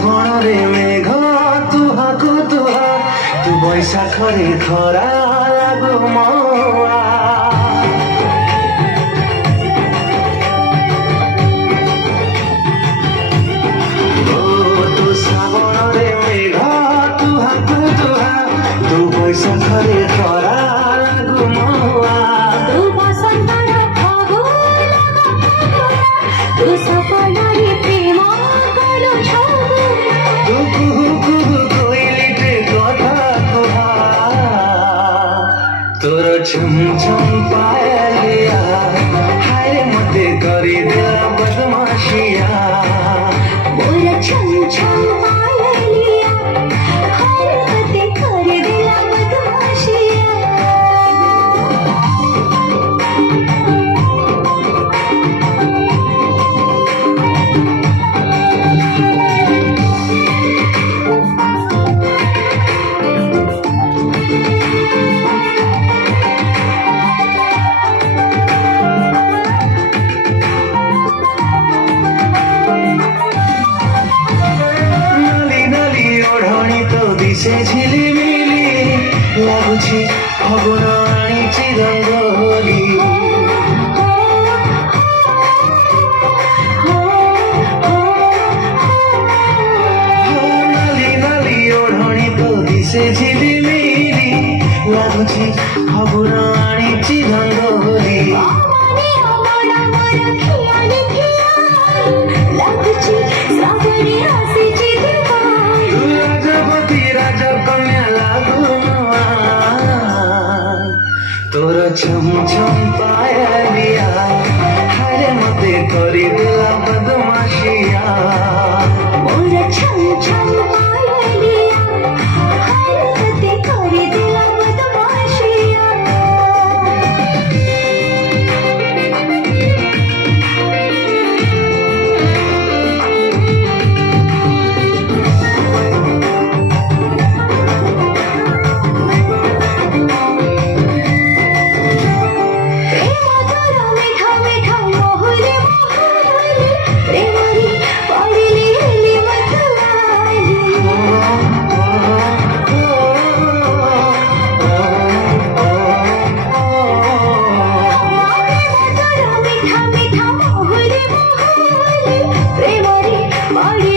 ଶ୍ରାବଣରେ ମେଘ ତୁହାକୁ ତୁହା ତୁ ବୈଶାଖରେ ଖରା ଲାଗୁ ମଉଆ ତୁ ଶ୍ରାବଣରେ ମେଘ ତୁହାକୁ ତୁହା ତୁ ବୈଶାଖରେ ଖରା ଲାଗୁ ମଉଆ ତୁ ବସନ୍ତର ତୁ ସପନରେ ପ୍ରେମ କଲୁ ଛବୁ ତୁ କୁହୁ କୁହୁ କୋଇଲିଟେ କଥା କୁହା ତୋର ଛୁମ୍ ଛୁମ୍ ପାୟଲିଆ ହାୟ ମତେ କରିଦେଲା ବଦମାସିଆ ମୋର ଛମ୍ ଛମ୍ ପାୟଲିଆ ହର ମତେ କରିଦେଲା ବଦମାସିଆ ସେ ଝିଲିମିଲି ଲାଗୁଛି ଫଗୁଣ ଆଣିଛି ରଙ୍ଗୋଲି ନାଲି ନାଲି ଓଢ଼ଣୀ ତ ଦିଶେ ଝିଲିମିଲି ଲାଗୁଛି ଫଗୁଣ ଆଣିଛି ରଙ୍ଗୋଲି तोर छम छम पायलिया हरे मते କରିଦେଲା ବଦମାସିଆ ମୋର ଛମ୍ ଛମ୍ ପାୟଲିଆ ହର ମତେ କରିଦେଲା ବଦମାସିଆ Bye.